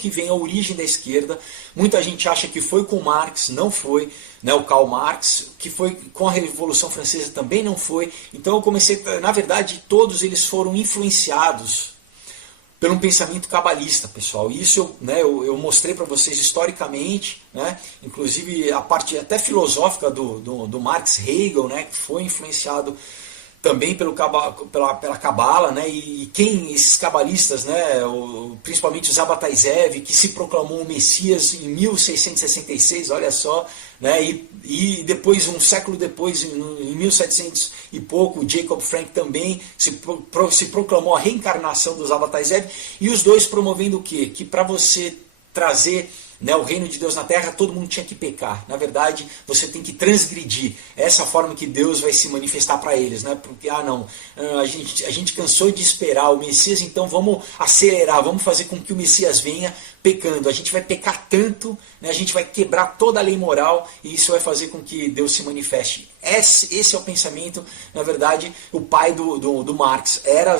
onde que vem a origem da esquerda. Muita gente acha que foi com Marx, não foi, né, o Karl Marx, que foi com a Revolução Francesa, também não foi. Então eu comecei, na verdade, todos eles foram influenciados pelo um pensamento cabalista, pessoal. Isso eu mostrei para vocês historicamente, né? Inclusive a parte até filosófica do Marx, Hegel, né? Que foi influenciado também pela Cabala, né? E quem esses cabalistas, né? Principalmente o Zabbatai Zev, que se proclamou o Messias em 1666, olha só, né? E depois, um século depois, em 1700 e pouco, Jacob Frank também se proclamou a reencarnação do Zabbatai Zev, e os dois promovendo o quê? Que para você trazer, né, o reino de Deus na terra, todo mundo tinha que pecar. Na verdade, você tem que transgredir. É essa forma que Deus vai se manifestar para eles, né? Porque, a gente cansou de esperar o Messias, então vamos acelerar, vamos fazer com que o Messias venha pecando. A gente vai pecar tanto, né, a gente vai quebrar toda a lei moral, e isso vai fazer com que Deus se manifeste. Esse é o pensamento. Na verdade, o pai do Marx era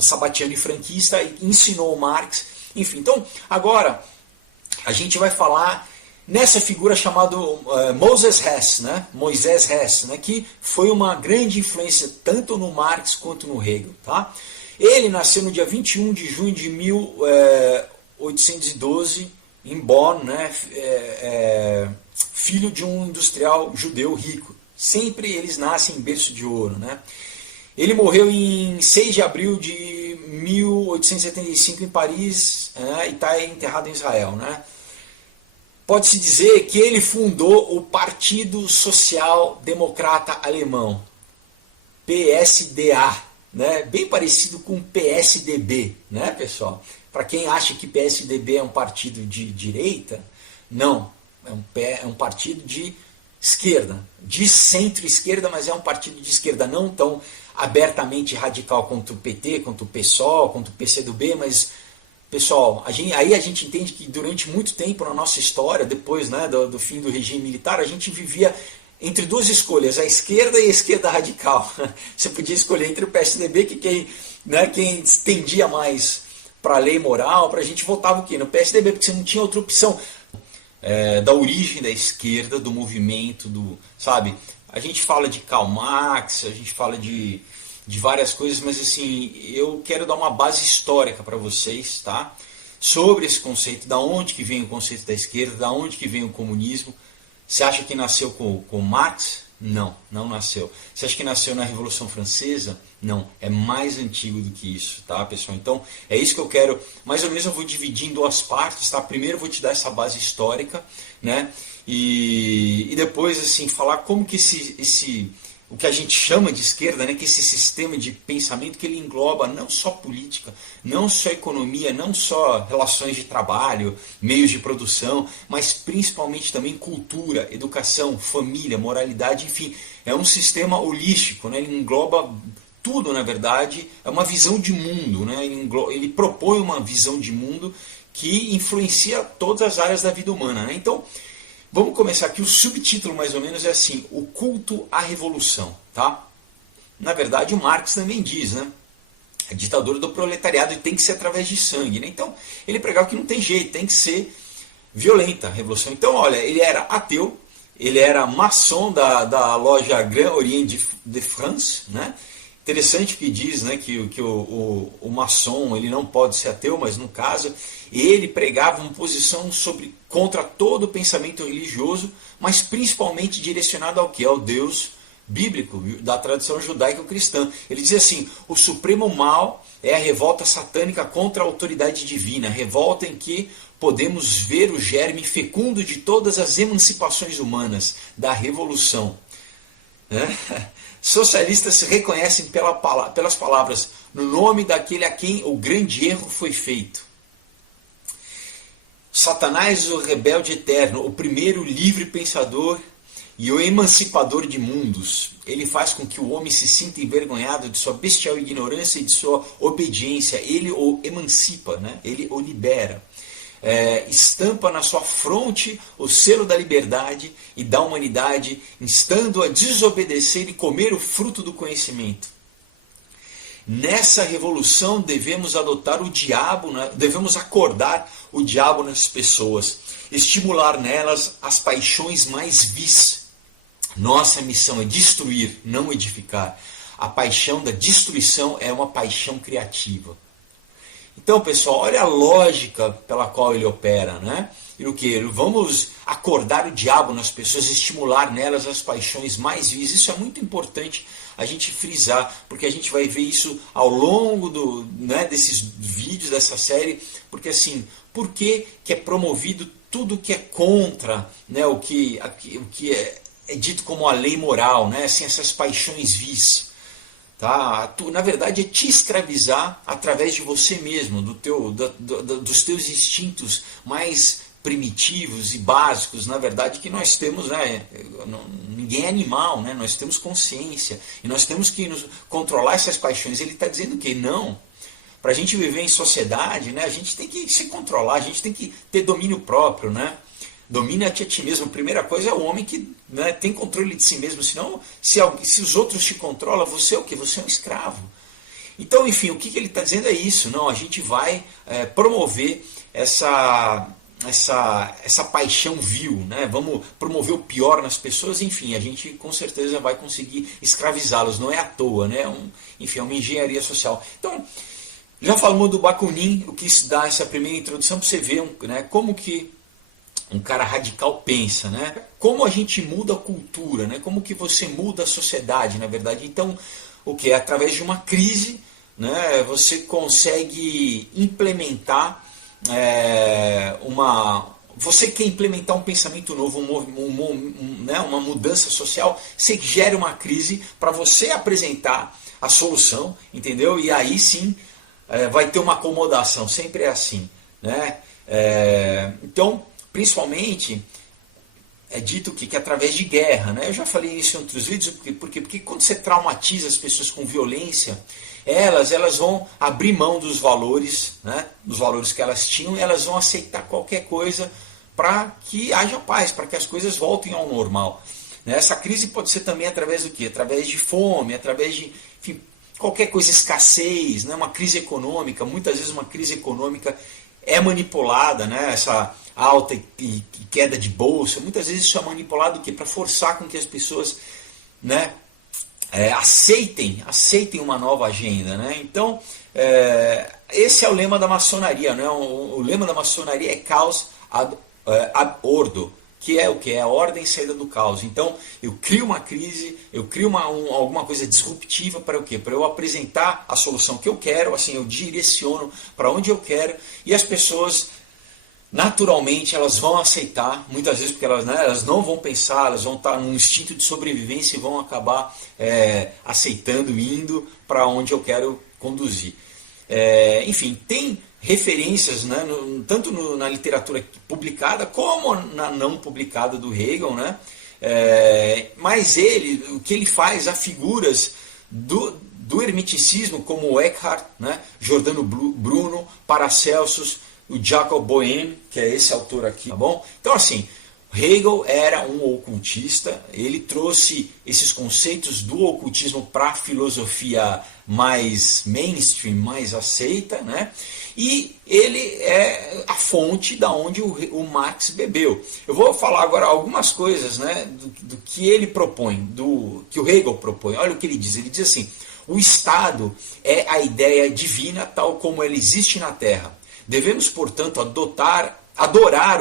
sabatiano e franquista, e ensinou o Marx. Enfim, então, agora a gente vai falar nessa figura chamada Moses Hess, né? Moisés Hess, né? Que foi uma grande influência tanto no Marx quanto no Hegel. Tá? Ele nasceu no dia 21 de junho de 1812 em Bonn, né? Filho de um industrial judeu rico. Sempre eles nascem em berço de ouro. Né? Ele morreu em 6 de abril de 1875 em Paris, e está enterrado em Israel. Né? Pode-se dizer que ele fundou o Partido Social Democrata Alemão, PSDA, né? Bem parecido com PSDB, né, pessoal? Para quem acha que PSDB é um partido de direita, não, é um partido de esquerda, de centro-esquerda, mas é um partido de esquerda, não tão abertamente radical quanto o PT, quanto o PSOL, quanto o PCdoB, mas, pessoal, aí a gente entende que durante muito tempo na nossa história, depois, né, do fim do regime militar, a gente vivia entre duas escolhas, a esquerda e a esquerda radical. Você podia escolher entre o PSDB, que quem tendia mais para a lei moral, para a gente votava o quê? No PSDB, porque você não tinha outra opção. Da origem da esquerda, do movimento, sabe? A gente fala de Karl Marx, a gente fala de várias coisas, mas assim, eu quero dar uma base histórica para vocês, tá? Sobre esse conceito, da onde que vem o conceito da esquerda, da onde que vem o comunismo. Você acha que nasceu com Marx? Não, não nasceu. Você acha que nasceu na Revolução Francesa? Não, é mais antigo do que isso, tá, pessoal? Então, é isso que eu quero, mais ou menos eu vou dividir em duas partes, tá? Primeiro eu vou te dar essa base histórica, né? E depois, assim, falar como que o que a gente chama de esquerda, né, que esse sistema de pensamento que ele engloba não só política, não só economia, não só relações de trabalho, meios de produção, mas principalmente também cultura, educação, família, moralidade, enfim, é um sistema holístico, né, ele engloba tudo, na verdade, é uma visão de mundo, né, ele propõe uma visão de mundo que influencia todas as áreas da vida humana, né? Então, vamos começar aqui, o subtítulo mais ou menos é assim, o culto à revolução, tá? Na verdade o Marx também diz, né? A ditadura do proletariado tem que ser através de sangue, né? Então ele pregava que não tem jeito, tem que ser violenta a revolução. Então olha, ele era ateu, ele era maçom da loja Grand Orient de France, né? Interessante que diz, né, que o maçom ele não pode ser ateu, mas no caso ele pregava uma posição contra todo o pensamento religioso, mas principalmente direcionado ao que? Ao Deus bíblico, da tradição judaico-cristã. Ele dizia assim, o supremo mal é a revolta satânica contra a autoridade divina, a revolta em que podemos ver o germe fecundo de todas as emancipações humanas, da revolução. Socialistas se reconhecem pelas palavras, no nome daquele a quem o grande erro foi feito. Satanás, o rebelde eterno, o primeiro livre pensador e o emancipador de mundos. Ele faz com que o homem se sinta envergonhado de sua bestial ignorância e de sua obediência. Ele o emancipa, né? Ele o libera. Estampa na sua fronte o selo da liberdade e da humanidade, instando a desobedecer e comer o fruto do conhecimento. Nessa revolução devemos adotar o diabo, né? Devemos acordar o diabo nas pessoas, estimular nelas as paixões mais vis. Nossa missão é destruir, não edificar. A paixão da destruição é uma paixão criativa. Então, pessoal, olha a lógica pela qual ele opera, né? E o que? Vamos acordar o diabo nas pessoas, estimular nelas as paixões mais vis. Isso é muito importante a gente frisar, porque a gente vai ver isso ao longo desses vídeos, dessa série, porque assim, por que é promovido tudo que é contra, né, o que é dito como a lei moral, né, assim, essas paixões vis. Tá? Na verdade é te escravizar através de você mesmo, dos teus instintos mais primitivos e básicos, na verdade, que nós temos, né? Ninguém é animal, né? Nós temos consciência e nós temos que nos controlar essas paixões. Ele está dizendo que não. Para a gente viver em sociedade, né, a gente tem que se controlar, a gente tem que ter domínio próprio, né? Domina-te a ti mesmo. A primeira coisa é o homem que, né, tem controle de si mesmo. Senão, se os outros te controlam, você é o quê? Você é um escravo. Então, enfim, o que ele está dizendo é isso. Não, a gente vai promover essa paixão vil, né? Vamos promover o pior nas pessoas. Enfim, a gente com certeza vai conseguir escravizá-los. Não é à toa, né? Enfim, é uma engenharia social. Então, já falamos do Bakunin, o que dá essa primeira introdução para você ver, né, como que um cara radical pensa, né? Como a gente muda a cultura, né? Como que você muda a sociedade, na verdade. Então, o que? Através de uma crise, né, você consegue implementar você quer implementar um pensamento novo, né, uma mudança social, você gera uma crise para você apresentar a solução, entendeu? E aí sim vai ter uma acomodação, sempre é assim, né? Então, principalmente, é dito que através de guerra, né? Eu já falei isso em outros vídeos, porque quando você traumatiza as pessoas com violência, elas vão abrir mão dos valores, né? Dos valores que elas tinham, e elas vão aceitar qualquer coisa para que haja paz, para que as coisas voltem ao normal. Essa crise pode ser também através do quê? Através de fome, através de, enfim, qualquer coisa, escassez, né? Uma crise econômica. Muitas vezes uma crise econômica é manipulada, né? Essa alta e queda de bolsa, muitas vezes isso é manipulado para forçar com que as pessoas, né, aceitem uma nova agenda, né? Então, esse é o lema da maçonaria, né? O lema da maçonaria é caos ad ordo, que é o que? É a ordem saída do caos. Então, eu crio uma crise, eu crio alguma coisa disruptiva para o quê? Para eu apresentar a solução que eu quero, assim, eu direciono para onde eu quero, e as pessoas, naturalmente, elas vão aceitar, muitas vezes porque elas não vão pensar, elas vão estar num instinto de sobrevivência e vão acabar aceitando, indo para onde eu quero conduzir. Enfim, tem referências, né, tanto na literatura publicada como na não publicada do Hegel, né? Mas o que ele faz, há figuras do hermeticismo, como o Eckhart, né, Giordano Bruno, Paracelsus, o Jacob Boehme, que é esse autor aqui, tá bom? Então, assim, Hegel era um ocultista, ele trouxe esses conceitos do ocultismo para a filosofia mais mainstream, mais aceita, né? E ele é a fonte da onde o Marx bebeu. Eu vou falar agora algumas coisas, né, do que ele propõe, que o Hegel propõe. Olha o que ele diz. Ele diz assim: o Estado é a ideia divina tal como ela existe na Terra. Devemos, portanto, adorar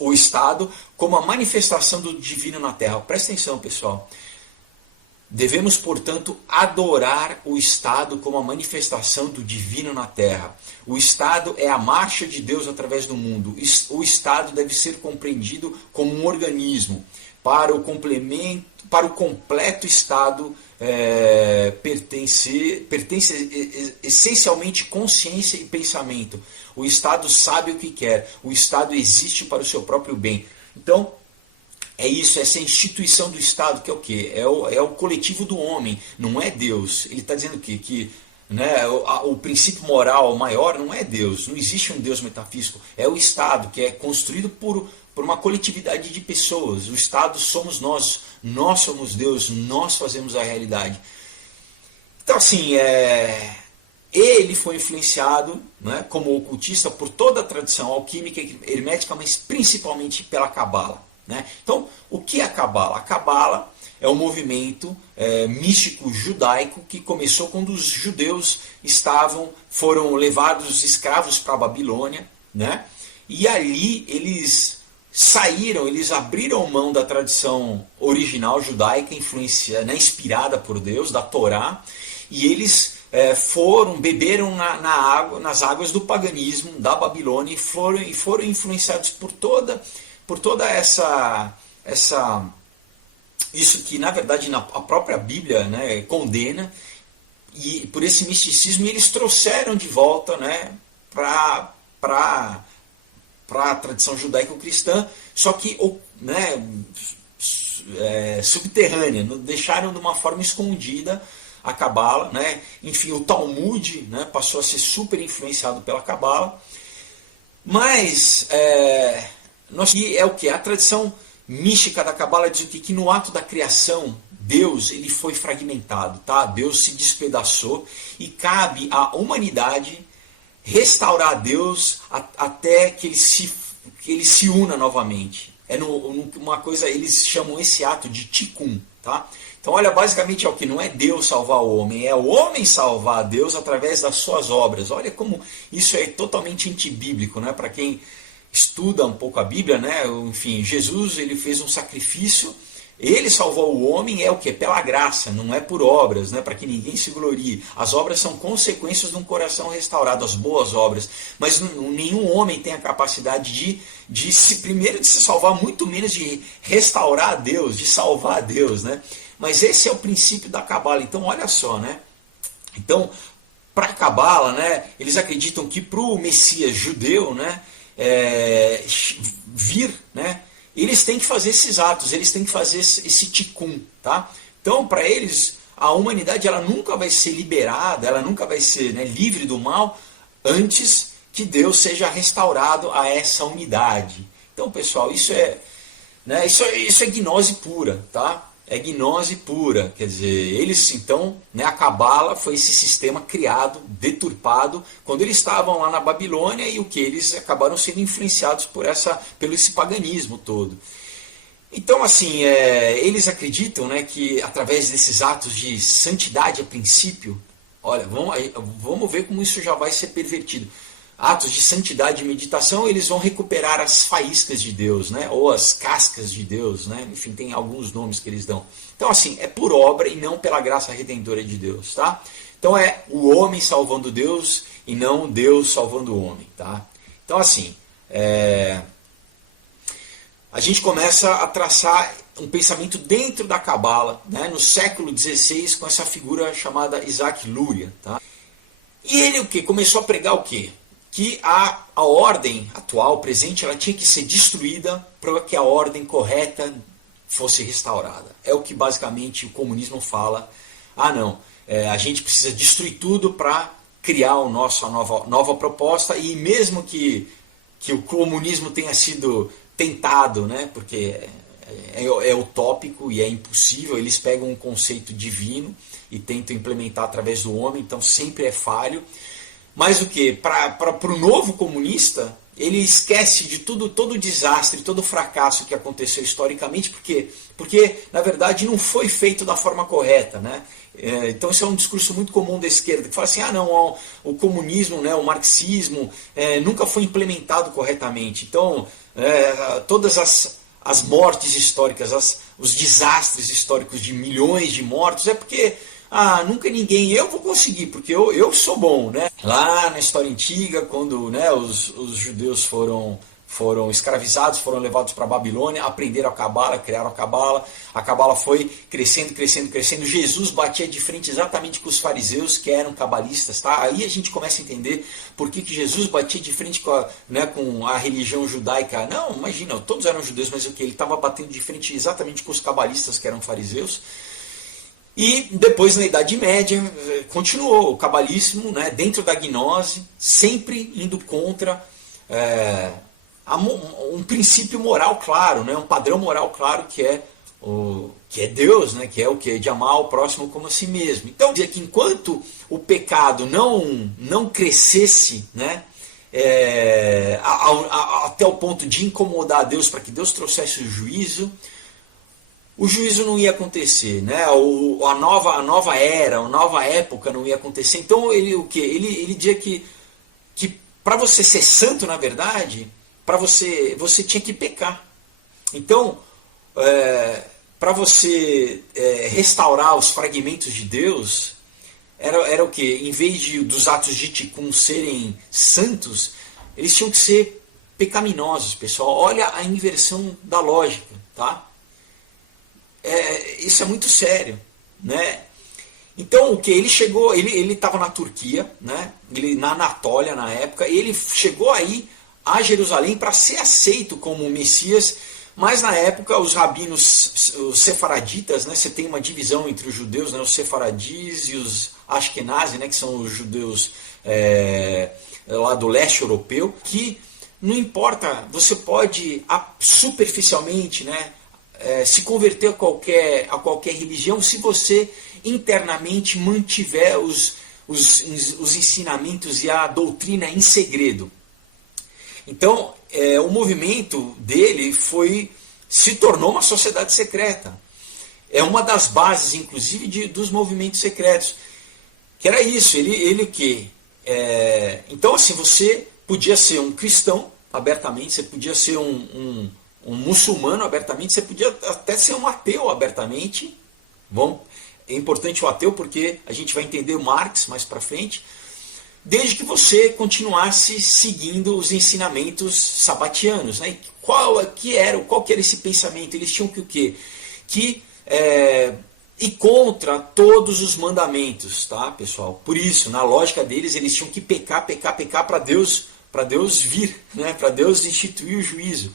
o Estado como a manifestação do divino na Terra. Presta atenção, pessoal. Devemos, portanto, adorar o Estado como a manifestação do divino na Terra. O Estado é a marcha de Deus através do mundo. O Estado deve ser compreendido como um organismo. Para o completo Estado pertence essencialmente consciência e pensamento. O Estado sabe o que quer. O Estado existe para o seu próprio bem. Então, é isso, essa instituição do Estado, que é o quê? É o coletivo do homem, não é Deus. Ele está dizendo o quê? Que, né, o princípio moral maior não é Deus, não existe um Deus metafísico. É o Estado, que é construído por uma coletividade de pessoas. O Estado somos nós somos Deus, nós fazemos a realidade. Então, assim, ele foi influenciado, né, como ocultista por toda a tradição alquímica e hermética, mas principalmente pela Cabala. Né? Então, o que é a Cabala? A Cabala é um movimento místico judaico que começou quando os judeus foram levados escravos para a Babilônia, né? E ali eles saíram, eles abriram mão da tradição original judaica, né, inspirada por Deus, da Torá, e eles beberam nas águas do paganismo, da Babilônia, e foram influenciados por toda isso que na verdade a própria Bíblia, né, condena, e por esse misticismo, e eles trouxeram de volta, né, para a tradição judaico-cristã, só que, né, subterrânea, deixaram de uma forma escondida a Cabala, né? Enfim, o Talmud, né, passou a ser super influenciado pela Cabala, mas é o que? A tradição mística da Cabala diz o quê? Que no ato da criação, Deus ele foi fragmentado, tá? Deus se despedaçou e cabe à humanidade restaurar Deus até que ele se una novamente. Uma coisa, eles chamam esse ato de tikkun, tá? Então, olha, basicamente é o que? Não é Deus salvar o homem, é o homem salvar a Deus através das suas obras. Olha como isso é totalmente antibíblico, né? Para quem estuda um pouco a Bíblia, né? Enfim, Jesus ele fez um sacrifício, ele salvou o homem, é o que? Pela graça, não é por obras, né? Para que ninguém se glorie. As obras são consequências de um coração restaurado, as boas obras. Mas nenhum homem tem a capacidade primeiro de se salvar, muito menos de restaurar a Deus, de salvar a Deus, né? Mas esse é o princípio da Cabala. Então, olha só, né? Então, para a Cabala, né, eles acreditam que para o Messias judeu, né, vir, né, eles têm que fazer esses atos, eles têm que fazer esse tikkun, tá? Então, para eles, a humanidade ela nunca vai ser liberada, ela nunca vai ser, né, livre do mal antes que Deus seja restaurado a essa unidade. Então, pessoal, isso é gnose pura, tá? É gnose pura, quer dizer, eles então, né, a Cabala foi esse sistema criado, deturpado, quando eles estavam lá na Babilônia, e o que eles acabaram sendo influenciados pelo esse paganismo todo. Então, assim, eles acreditam, né, que através desses atos de santidade a princípio, olha, vamos ver como isso já vai ser pervertido. Atos de santidade e meditação, eles vão recuperar as faíscas de Deus, né? Ou as cascas de Deus, né? Enfim, tem alguns nomes que eles dão. Então, assim, é por obra e não pela graça redentora de Deus, tá? Então é o homem salvando Deus e não Deus salvando o homem, tá? Então, assim, a gente começa a traçar um pensamento dentro da Cabala, né? No século XVI, com essa figura chamada Isaac Luria, tá? E ele o quê? Começou a pregar o quê? Que a ordem atual, presente, ela tinha que ser destruída para que a ordem correta fosse restaurada. É o que basicamente o comunismo fala. Não, a gente precisa destruir tudo para criar a nova proposta, e mesmo que o comunismo tenha sido tentado, né, porque é utópico e é impossível, eles pegam um conceito divino e tentam implementar através do homem, então sempre é falho. Mas o que? Para o novo comunista, ele esquece de todo o desastre, todo o fracasso que aconteceu historicamente, porque na verdade não foi feito da forma correta, né? Então isso é um discurso muito comum da esquerda, que fala assim, não, o comunismo, né, o marxismo nunca foi implementado corretamente. Então todas as mortes históricas, os desastres históricos de milhões de mortos, é porque nunca ninguém, eu vou conseguir, porque eu sou bom, né? Lá na história antiga, quando, né, os judeus foram escravizados, foram levados para a Babilônia, aprenderam a Cabala, criaram a Cabala foi crescendo, crescendo, crescendo. Jesus batia de frente exatamente com os fariseus, que eram cabalistas, tá? Aí a gente começa a entender por que Jesus batia de frente com a religião judaica. Não, imagina, todos eram judeus, mas o que? Ele estava batendo de frente exatamente com os cabalistas, que eram fariseus. E depois, na Idade Média, continuou o cabalismo, né, dentro da gnose, sempre indo contra um princípio moral claro, né, um padrão moral claro, que é que é Deus, né? Que é o que? De amar o próximo como a si mesmo. Então, dizer que enquanto o pecado não crescesse, né? Até o ponto de incomodar a Deus para que Deus trouxesse o juízo não ia acontecer, né? A nova era, a nova época não ia acontecer. Então ele dizia que para você ser santo, na verdade, você tinha que pecar. Então, para você restaurar os fragmentos de Deus, era o que? Em vez dos atos de Tikkun serem santos, eles tinham que ser pecaminosos, pessoal. Olha a inversão da lógica, tá? Isso é muito sério, né? Então o que? Ele chegou, ele estava na Turquia, né? Na Anatólia na época, e ele chegou aí a Jerusalém para ser aceito como Messias. Mas na época os rabinos, os sefaraditas, né, você tem uma divisão entre os judeus, né, os sefaradis e os ashkenazi, né, que são os judeus lá do leste europeu, que não importa, você pode superficialmente, né, se converter a qualquer religião se você internamente mantiver os ensinamentos e a doutrina em segredo. Então, o movimento dele se tornou uma sociedade secreta. É uma das bases, inclusive, dos movimentos secretos. Que era isso, ele o quê? Então, assim, você podia ser um cristão abertamente, você podia ser um muçulmano abertamente, você podia até ser um ateu abertamente. Bom, é importante o ateu porque a gente vai entender o Marx mais para frente. Desde que você continuasse seguindo os ensinamentos sabatianos, né? Qual que era esse pensamento? Eles tinham que o quê? Ir contra todos os mandamentos, tá, pessoal? Por isso, na lógica deles, eles tinham que pecar para Deus vir, né? Para Deus instituir o juízo.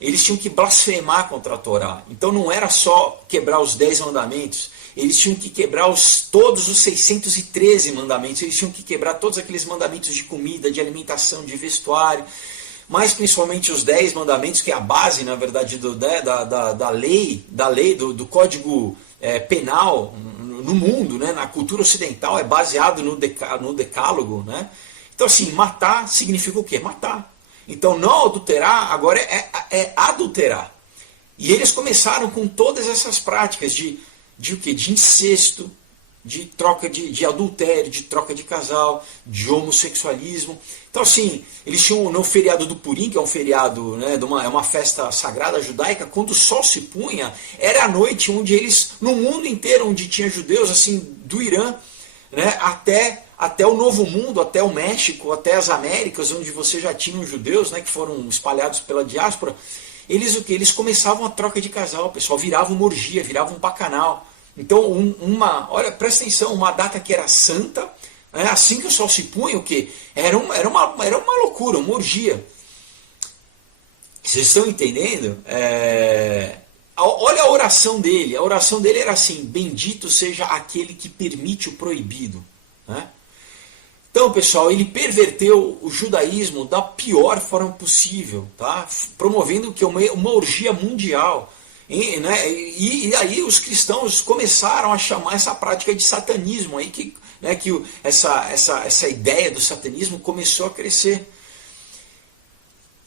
Eles tinham que blasfemar contra a Torá. Então não era só quebrar os 10 mandamentos, eles tinham que quebrar todos os 613 mandamentos, eles tinham que quebrar todos aqueles mandamentos de comida, de alimentação, de vestuário, mas principalmente os 10 mandamentos, que é a base, na verdade, da lei, do código penal no mundo, né, na cultura ocidental, é baseado no decálogo. Né? Então, assim, matar significa o quê? Matar. Então, não adulterar agora é adulterar. E eles começaram com todas essas práticas de o quê? De incesto, de troca de adultério, de troca de casal, de homossexualismo. Então, assim, eles tinham no feriado do Purim, que é um feriado, né, é uma festa sagrada judaica, quando o sol se punha, era a noite onde eles, no mundo inteiro, onde tinha judeus, assim, do Irã, né, até o Novo Mundo, até o México, até as Américas, onde você já tinha os judeus, né, que foram espalhados pela diáspora, eles começavam a troca de casal, pessoal, virava uma orgia, virava um bacanal. Então, olha, presta atenção, uma data que era santa, né, assim que o sol se punha, o quê? Era uma loucura, uma orgia. Vocês estão entendendo? Olha a oração dele era assim: bendito seja aquele que permite o proibido. Né? Então, pessoal, ele perverteu o judaísmo da pior forma possível, tá? Promovendo que uma orgia mundial. E aí os cristãos começaram a chamar essa prática de satanismo, aí que essa ideia do satanismo começou a crescer.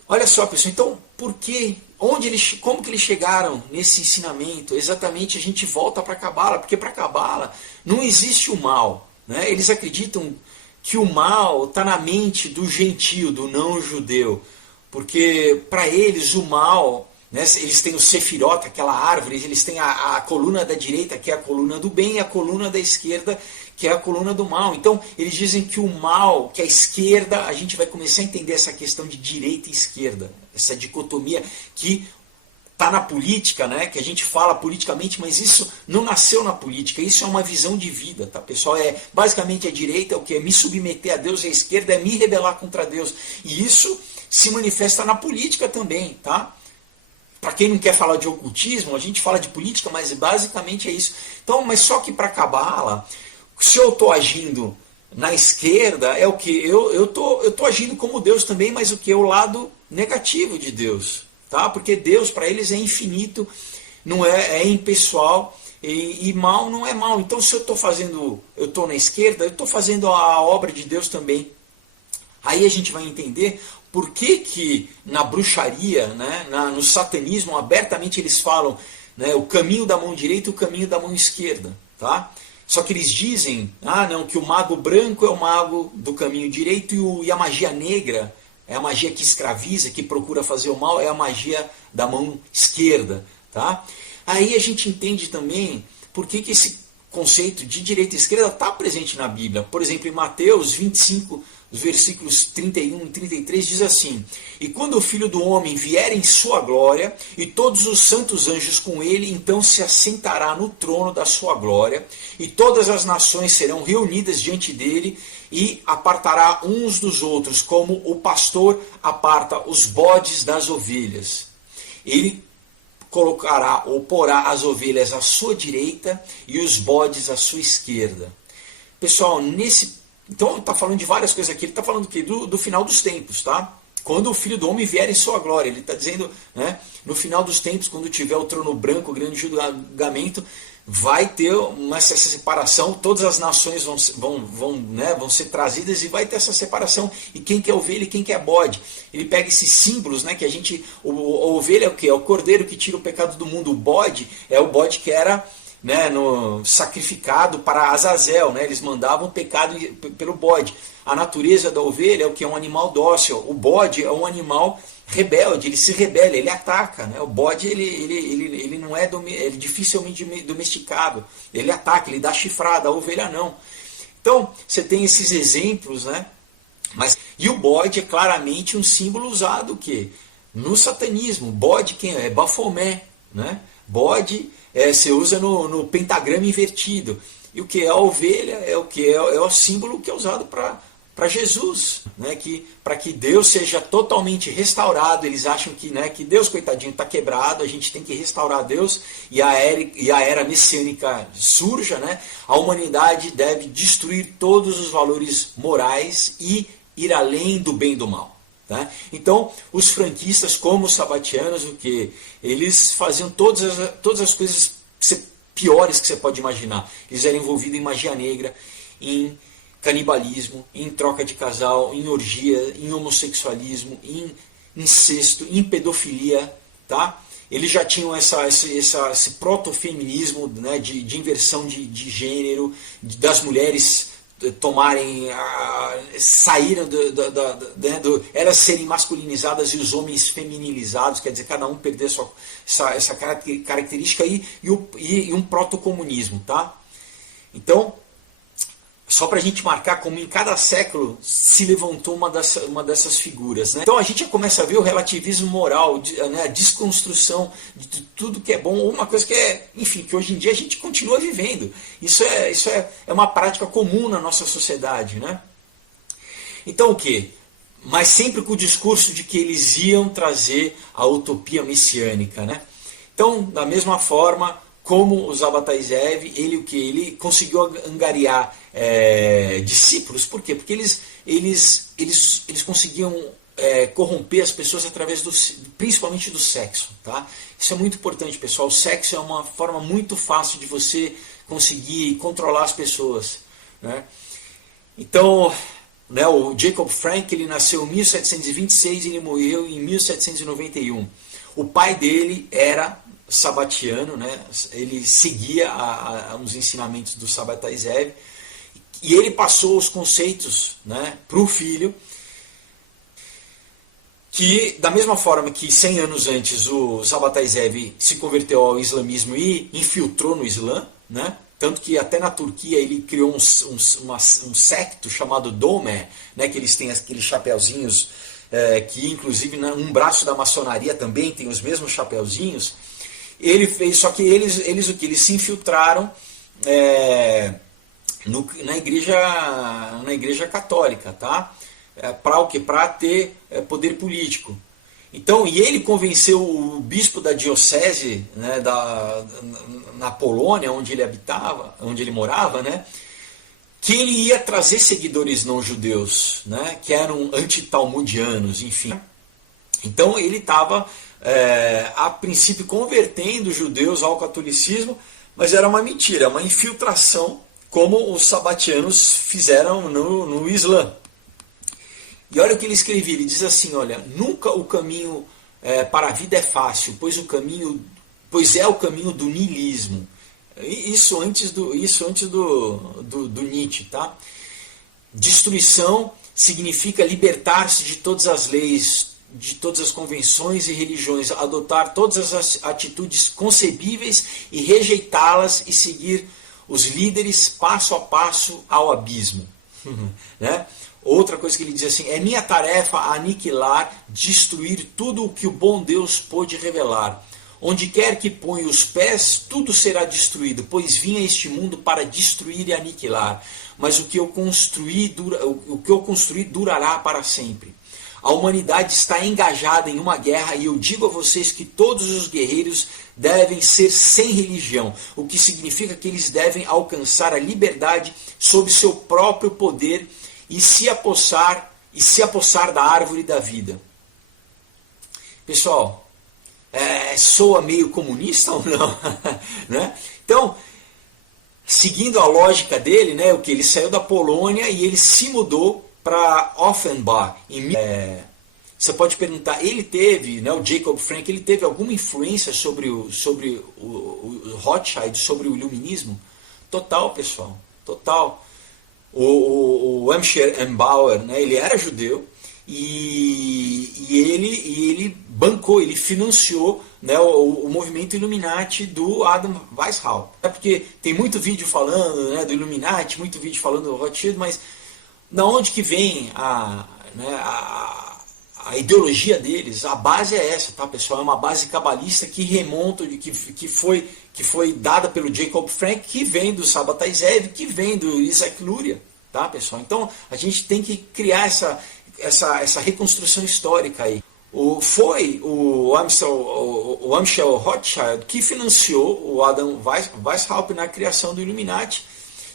Olha só, pessoal, então, por quê? Como que eles chegaram nesse ensinamento? Exatamente, a gente volta para a Cabala, porque para a Cabala não existe o mal. Né? Eles acreditam que o mal está na mente do gentio, do não-judeu. Porque para eles o mal, né, eles têm o Sefirot, aquela árvore, eles têm a coluna da direita, que é a coluna do bem, e a coluna da esquerda, que é a coluna do mal. Então eles dizem que o mal, que a esquerda, a gente vai começar a entender essa questão de direita e esquerda, essa dicotomia que está na política, né, que a gente fala politicamente, mas isso não nasceu na política, isso é uma visão de vida, tá, pessoal? Basicamente a direita é o que? É me submeter a Deus, e a esquerda é me rebelar contra Deus. E isso se manifesta na política também, tá? Para quem não quer falar de ocultismo, a gente fala de política, mas basicamente é isso. Então, mas só que para a Cabala, se eu estou agindo na esquerda, é o que? Eu tô agindo como Deus também, mas o que? É o lado negativo de Deus. Tá? Porque Deus, para eles, é infinito, não é impessoal, e mal não é mal. Então se eu estou na esquerda, eu estou fazendo a obra de Deus também. Aí a gente vai entender por que na bruxaria, né, no satanismo, abertamente eles falam, né, o caminho da mão direita e o caminho da mão esquerda. Tá? Só que eles dizem não, que o mago branco é o mago do caminho direito e a magia negra é a magia que escraviza, que procura fazer o mal, é a magia da mão esquerda. Tá? Aí a gente entende também por que esse conceito de direita e esquerda está presente na Bíblia. Por exemplo, em Mateus 25, os versículos 31 e 33 diz assim: E quando o Filho do Homem vier em sua glória, e todos os santos anjos com ele, então se assentará no trono da sua glória, e todas as nações serão reunidas diante dele, e apartará uns dos outros, como o pastor aparta os bodes das ovelhas. Ele colocará ou porá as ovelhas à sua direita e os bodes à sua esquerda. Pessoal, então está falando de várias coisas aqui. Ele está falando do final dos tempos, tá? Quando o Filho do Homem vier em sua glória. Ele está dizendo, né, no final dos tempos, quando tiver o trono branco, o grande julgamento, vai ter essa separação, todas as nações vão ser trazidas e vai ter essa separação. E quem que é ovelha e quem que é bode? Ele pega esses símbolos, né, que a ovelha é o quê? É o cordeiro que tira o pecado do mundo. O bode é o bode que era, né, sacrificado para Azazel, né? Eles mandavam o pecado pelo bode. A natureza da ovelha é o que? É um animal dócil. O bode é um animal rebelde, ele se rebela, ele ataca, né? O bode ele não é ele dificilmente domesticado, ele ataca, ele dá chifrada, a ovelha não. Então você tem esses exemplos, né? E o bode é claramente um símbolo usado o quê? No satanismo. Bode quem é? Bafomé, né? Bode se usa no pentagrama invertido. E o que é a ovelha é o que é o símbolo que é usado para Jesus, né? Para que Deus seja totalmente restaurado. Eles acham que Deus, coitadinho, está quebrado, a gente tem que restaurar Deus e a era messiânica surja, né? A humanidade deve destruir todos os valores morais e ir além do bem e do mal. Tá? Então, os franquistas, como os sabatianos, eles faziam todas as coisas piores que você pode imaginar. Eles eram envolvidos em magia negra, em canibalismo, em troca de casal, em orgia, em homossexualismo, em incesto, em pedofilia. Tá? Eles já tinham esse protofeminismo, né, de inversão de gênero, das mulheres saíram elas serem masculinizadas e os homens feminilizados, quer dizer, cada um perder essa característica e um protocomunismo, tá? Então, só para a gente marcar como em cada século se levantou uma dessas figuras, né? Então a gente já começa a ver o relativismo moral, né, a desconstrução de tudo que é bom, ou uma coisa que hoje em dia a gente continua vivendo. Isso é uma prática comum na nossa sociedade, né? Então o quê? Mas sempre com o discurso de que eles iam trazer a utopia messiânica, né? Então, da mesma forma como o Zabbatai Zev, ele conseguiu angariar discípulos. Por quê? Porque eles conseguiam corromper as pessoas através principalmente do sexo. Tá? Isso é muito importante, pessoal. O sexo é uma forma muito fácil de você conseguir controlar as pessoas. Né? Então, né, o Jacob Frank, ele nasceu em 1726 e ele morreu em 1791. O pai dele era sabatiano, né? Ele seguia os ensinamentos do Zabbatai Zev, e ele passou os conceitos, né, para o filho, que da mesma forma que 100 anos antes o Zabbatai Zev se converteu ao islamismo e infiltrou no Islã, né? Tanto que até na Turquia ele criou um secto chamado Domer, né, que eles têm aqueles chapeuzinhos, que inclusive um braço da maçonaria também tem os mesmos chapeuzinhos. Ele fez, só que eles se infiltraram na igreja católica, tá? Para o quê? Para ter poder político. Então, e ele convenceu o bispo da diocese, né, na Polônia, onde ele habitava, onde ele morava, né, que ele ia trazer seguidores não judeus, né, que eram antitalmudianos, enfim. Então ele estava, a princípio, convertendo os judeus ao catolicismo, mas era uma mentira, uma infiltração, como os sabatianos fizeram no Islã. E olha o que ele escrevia, ele diz assim, olha, nunca o caminho para a vida é fácil, pois é o caminho do niilismo. Isso antes do Nietzsche, tá? Destruição significa libertar-se de todas as leis, de todas as convenções e religiões, adotar todas as atitudes concebíveis e rejeitá-las e seguir os líderes passo a passo ao abismo. Né? Outra coisa que ele diz assim, é minha tarefa aniquilar, destruir tudo o que o bom Deus pôde revelar. Onde quer que ponha os pés, tudo será destruído, pois vim a este mundo para destruir e aniquilar. Mas o que eu construí durará para sempre. A humanidade está engajada em uma guerra e eu digo a vocês que todos os guerreiros devem ser sem religião, o que significa que eles devem alcançar a liberdade sob seu próprio poder e se apossar da árvore da vida. Pessoal, soa meio comunista ou não? Né? Então, seguindo a lógica dele, né, o que ele saiu da Polônia e ele se mudou para Offenbach. Você pode perguntar, ele teve, né, o Jacob Frank, ele teve alguma influência sobre o Rothschild, sobre o iluminismo? Total, pessoal, total. O Amschel-Bauer, né, ele era judeu e ele bancou, ele financiou, né, o movimento Illuminati do Adam Weishaupt. É porque tem muito vídeo falando, né, do Illuminati, muito vídeo falando do Rothschild, mas da onde que vem a ideologia deles? A base é essa, tá, pessoal? É uma base cabalista que remonta, que foi dada pelo Jacob Frank, que vem do Sabbatai Zev, que vem do Isaac Luria, tá, pessoal? Então a gente tem que criar essa reconstrução histórica aí. Foi o Amschel Rothschild que financiou o Adam Weishaupt na criação do Illuminati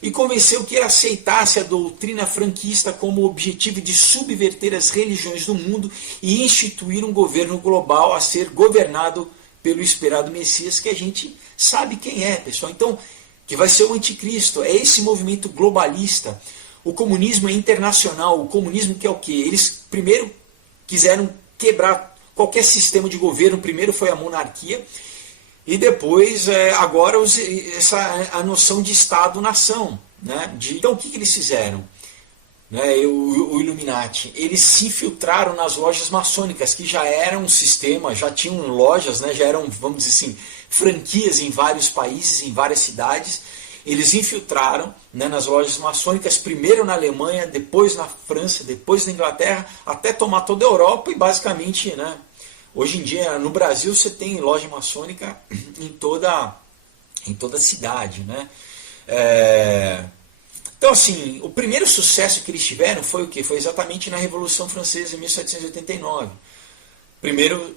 e convenceu que ele aceitasse a doutrina franquista como objetivo de subverter as religiões do mundo e instituir um governo global a ser governado pelo esperado Messias, que a gente sabe quem é, pessoal. Então, que vai ser o anticristo, é esse movimento globalista. O comunismo é internacional, o comunismo que é o quê? Eles primeiro quiseram quebrar qualquer sistema de governo, primeiro foi a monarquia, e depois, agora, a noção de Estado-nação. Né? Então, o que eles fizeram? Né? O Illuminati, eles se infiltraram nas lojas maçônicas, que já eram um sistema, já tinham lojas, né? Já eram, vamos dizer assim, franquias em vários países, em várias cidades. Eles infiltraram, né, nas lojas maçônicas, primeiro na Alemanha, depois na França, depois na Inglaterra, até tomar toda a Europa e basicamente, né, hoje em dia no Brasil você tem loja maçônica em toda cidade. Né? Então assim, o primeiro sucesso que eles tiveram foi o quê? Foi exatamente na Revolução Francesa em 1789. Primeiro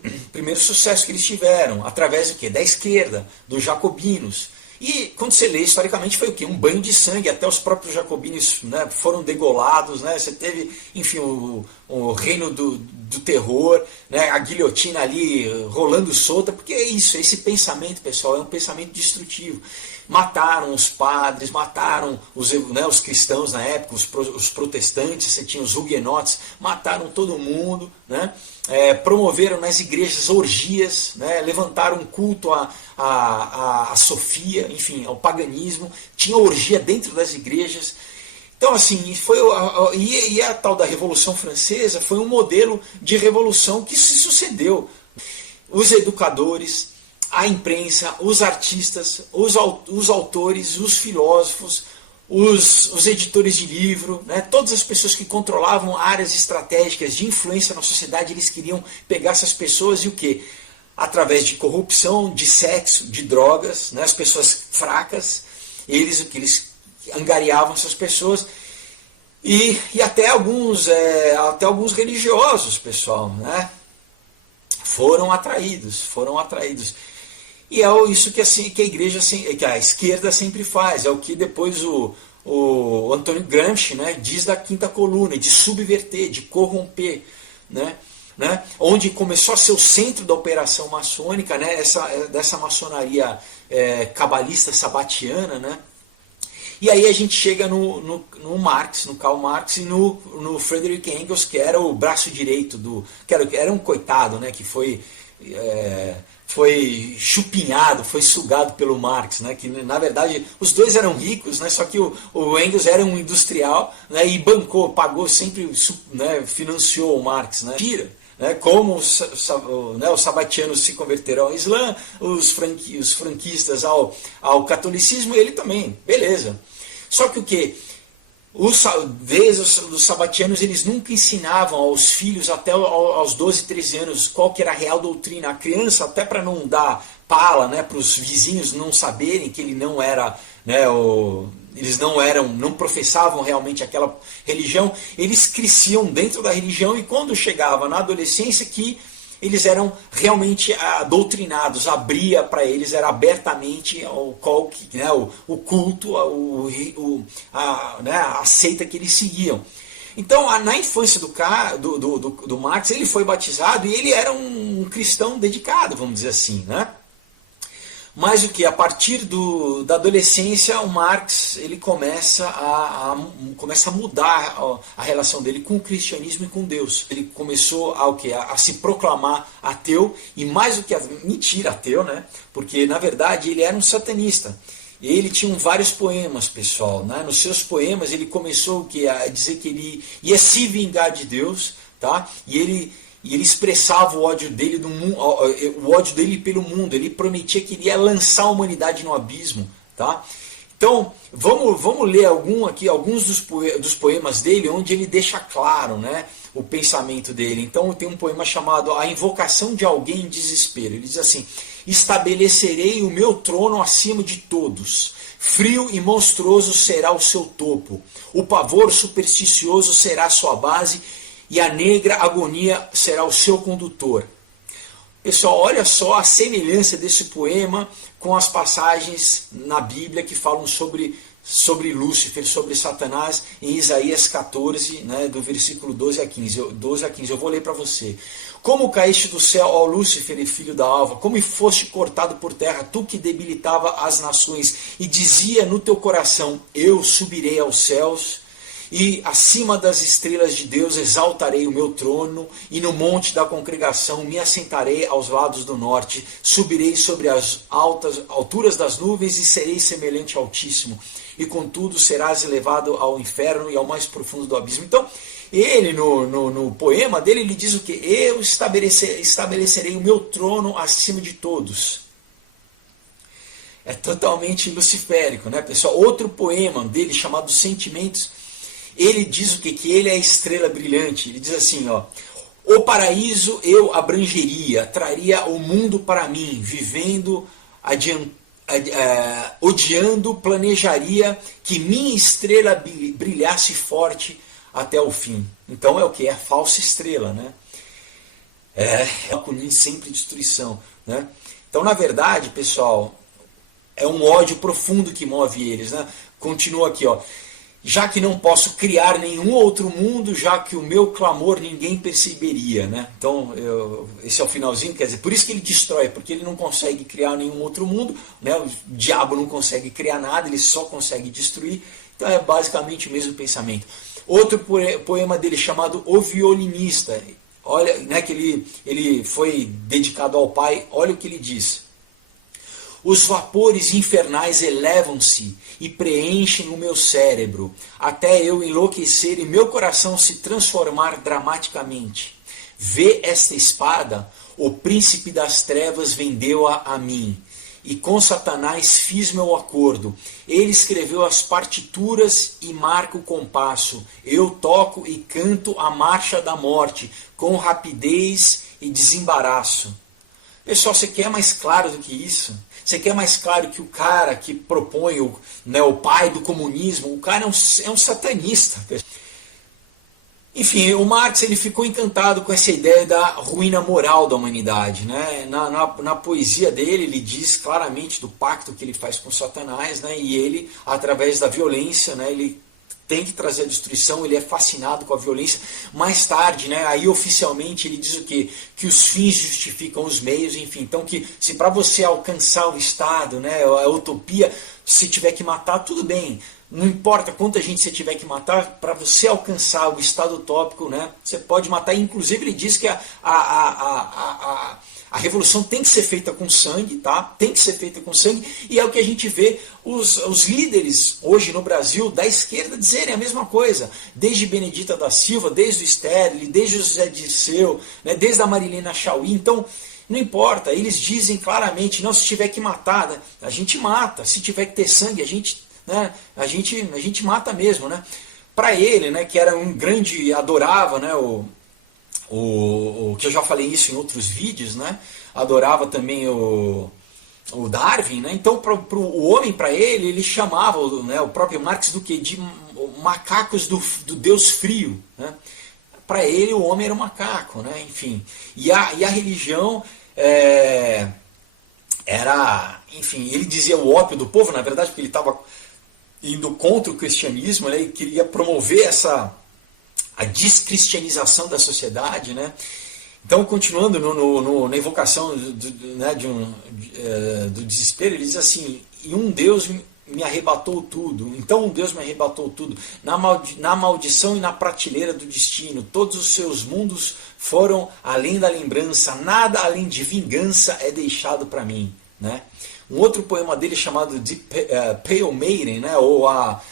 sucesso que eles tiveram, através do quê? Da esquerda, dos jacobinos. E quando você lê, historicamente foi o quê? Um banho de sangue, até os próprios jacobinos, né, foram degolados, né? Você teve, enfim, o reino do terror, né, a guilhotina ali rolando solta, porque é isso, esse pensamento, pessoal, é um pensamento destrutivo. Mataram os padres, mataram os cristãos na época, os protestantes, você tinha os huguenotes, mataram todo mundo, né? Promoveram nas igrejas orgias, né? Levantaram um culto a Sofia, enfim, ao paganismo, tinha orgia dentro das igrejas. Então, assim, e a tal da Revolução Francesa foi um modelo de revolução que se sucedeu. Os educadores, a imprensa, os artistas, os autores, os filósofos, os editores de livro, né, todas as pessoas que controlavam áreas estratégicas de influência na sociedade, eles queriam pegar essas pessoas e o quê? Através de corrupção, de sexo, de drogas, né, as pessoas fracas, eles angariavam essas pessoas e até alguns religiosos, pessoal, né, foram atraídos. E é isso que a igreja, que a esquerda sempre faz, é o que depois o Antônio Gramsci, né, diz da quinta coluna, de subverter, de corromper. Né? né, onde começou a ser o centro da operação maçônica, né, dessa maçonaria cabalista sabatiana, né. E aí a gente chega no Marx, no Karl Marx e no Friedrich Engels, que era o braço direito era um coitado, né, que foi chupinhado, foi sugado pelo Marx, né, que na verdade os dois eram ricos, né, só que o Engels era um industrial, né, e pagou sempre, né, financiou o Marx, né, como os sabatianos se converteram ao Islã, os franquistas ao catolicismo, ele também, beleza. Só que o que? Desde os sabatianos, eles nunca ensinavam aos filhos até aos 12, 13 anos qual que era a real doutrina. A criança, até para não dar pala, né, para os vizinhos não saberem que ele não era, né, eles não professavam realmente aquela religião, eles cresciam dentro da religião, e quando chegava na adolescência que eles eram realmente doutrinados, abria para eles, era abertamente o culto, a seita que eles seguiam. Então, na infância do Marx, ele foi batizado e ele era um cristão dedicado, vamos dizer assim, né? Mas o que? A partir da adolescência, o Marx ele começa a mudar a relação dele com o cristianismo e com Deus. Ele começou a se proclamar ateu, e mais do que mentira ateu, né? Porque na verdade ele era um satanista. E ele tinha vários poemas, pessoal, né? Nos seus poemas ele começou a dizer que ele ia se vingar de Deus, tá? E ele expressava o ódio dele pelo mundo. Ele prometia que ele ia lançar a humanidade no abismo, tá? Então, vamos ler alguns dos poemas dele, onde ele deixa claro, né, o pensamento dele. Então, tem um poema chamado A Invocação de Alguém em Desespero. Ele diz assim: estabelecerei o meu trono acima de todos. Frio e monstruoso será o seu topo. O pavor supersticioso será a sua base, e a negra agonia será o seu condutor. Pessoal, olha só a semelhança desse poema com as passagens na Bíblia que falam sobre Lúcifer, sobre Satanás, em Isaías 14, né, do versículo 12 a 15. Eu vou ler para você. Como caíste do céu, ó Lúcifer, filho da alva, como foste cortado por terra, tu que debilitava as nações, e dizia no teu coração: eu subirei aos céus, e acima das estrelas de Deus exaltarei o meu trono, e no monte da congregação me assentarei aos lados do norte, subirei sobre as alturas das nuvens e serei semelhante ao Altíssimo, e contudo serás elevado ao inferno e ao mais profundo do abismo. Então, ele no poema dele, ele diz o que? Eu estabelecerei o meu trono acima de todos. É totalmente luciférico, né, pessoal? Outro poema dele, chamado Sentimentos, ele diz o que? Que ele é a estrela brilhante. Ele diz assim, ó: o paraíso eu abrangeria, traria o mundo para mim, vivendo, odiando, planejaria que minha estrela brilhasse forte até o fim. Então é o que? É a falsa estrela, né? É o caminho sempre destruição, né? Então, na verdade, pessoal, é um ódio profundo que move eles, né? Continua aqui, ó: já que não posso criar nenhum outro mundo, já que o meu clamor ninguém perceberia, né? Então, esse é o finalzinho, quer dizer, por isso que ele destrói, porque ele não consegue criar nenhum outro mundo, né? O diabo não consegue criar nada, ele só consegue destruir. Então é basicamente o mesmo pensamento. Outro poema dele chamado O Violinista, olha, né, que ele foi dedicado ao pai, olha o que ele diz: os vapores infernais elevam-se e preenchem o meu cérebro, até eu enlouquecer e meu coração se transformar dramaticamente. Vê esta espada, o príncipe das trevas vendeu-a a mim, e com Satanás fiz meu acordo. Ele escreveu as partituras e marca o compasso. Eu toco e canto a marcha da morte, com rapidez e desembaraço. Pessoal, você quer mais claro do que isso? Você quer mais claro que o cara que propõe o pai do comunismo, o cara é um satanista. Enfim, o Marx ele ficou encantado com essa ideia da ruína moral da humanidade, né? Na poesia dele, ele diz claramente do pacto que ele faz com Satanás, né? E ele, através da violência, né, ele tem que trazer a destruição, ele é fascinado com a violência. Mais tarde, né, aí oficialmente ele diz o quê? Que os fins justificam os meios, enfim. Então que se para você alcançar o Estado, né, a utopia, se tiver que matar, tudo bem. Não importa quanta gente você tiver que matar, para você alcançar o estado utópico, né, você pode matar. Inclusive ele diz que a revolução tem que ser feita com sangue, tá? Tem que ser feita com sangue, e é o que a gente vê os líderes hoje no Brasil da esquerda dizerem a mesma coisa, desde Benedita da Silva, desde o Sterling, desde o José Dirceu, né, desde a Marilena Chauí. Então, não importa, eles dizem claramente, não, se tiver que matar, né, a gente mata, se tiver que ter sangue, a gente mata mesmo, né? Para ele, né, que era um grande, adorava, né, o que eu já falei isso em outros vídeos, né? Adorava também o Darwin, né? Então o homem, para ele chamava, né, o próprio Marx do que? De macacos do Deus frio, né? Para ele o homem era um macaco, né? Enfim, e a religião era, enfim, ele dizia o ópio do povo, na verdade, porque ele estava indo contra o cristianismo, né? Ele queria promover a descristianização da sociedade, né? Então, continuando na evocação do desespero, ele diz assim: e um Deus me arrebatou tudo. Então um Deus me arrebatou tudo. Na maldição e na prateleira do destino, todos os seus mundos foram além da lembrança, nada além de vingança é deixado para mim, né? Um outro poema dele chamado de Pale Maiden, né? Ou a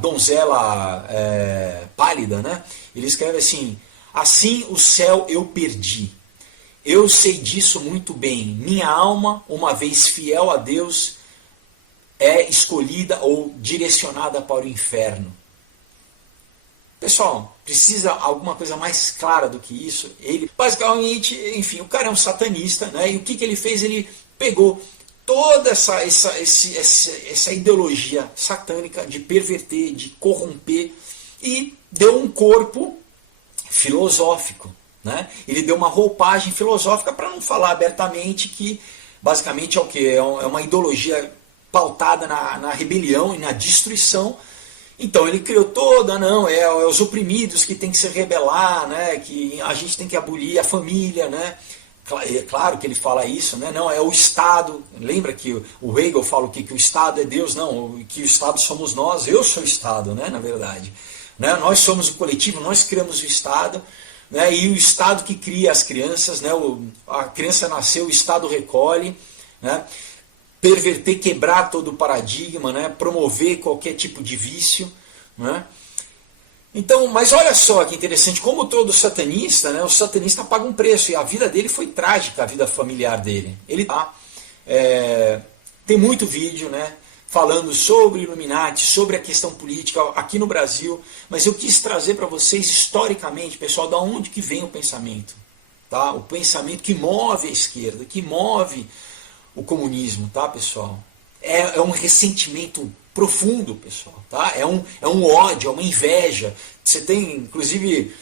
donzela pálida, né? Ele escreve assim: assim o céu eu perdi. Eu sei disso muito bem. Minha alma, uma vez fiel a Deus, é escolhida ou direcionada para o inferno. Pessoal, precisa alguma coisa mais clara do que isso? Ele, basicamente, enfim, o cara é um satanista, né? E o que ele fez? Ele pegou toda essa ideologia satânica de perverter, de corromper, e deu um corpo filosófico, né? Ele deu uma roupagem filosófica, para não falar abertamente, que basicamente é o que? É uma ideologia pautada na rebelião e na destruição. Então ele criou toda, não, é os oprimidos que tem que se rebelar, né? Que a gente tem que abolir a família, né? É claro que ele fala isso, né? Não, é o Estado. Lembra que o Hegel fala que o Estado é Deus? Não, que o Estado somos nós. Eu sou o Estado, né? Na verdade, né? Nós somos o coletivo, nós criamos o Estado, né? E o Estado que cria as crianças, né? A criança nasceu, o Estado recolhe, né? Perverter, quebrar todo o paradigma, né? Promover qualquer tipo de vício, né? Então, mas olha só que interessante, como todo satanista, né, o satanista paga um preço, e a vida dele foi trágica, a vida familiar dele. Ele tem muito vídeo, né, falando sobre Illuminati, sobre a questão política aqui no Brasil, mas eu quis trazer para vocês historicamente, pessoal, da onde que vem o pensamento, tá? O pensamento que move a esquerda, que move o comunismo, tá, pessoal? É um ressentimento profundo, pessoal, tá? É um ódio, é uma inveja. Você tem, inclusive,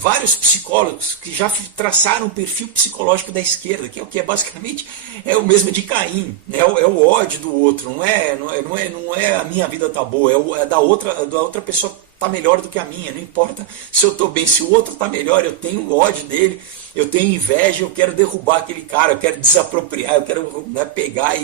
vários psicólogos que já traçaram o perfil psicológico da esquerda, que é o que basicamente é o mesmo de Caim, né? É o ódio do outro, não é a minha vida tá boa, é da outra pessoa tá melhor do que a minha, não importa se eu estou bem, se o outro tá melhor, eu tenho ódio dele, eu tenho inveja, eu quero derrubar aquele cara, eu quero desapropriar, eu quero, né, pegar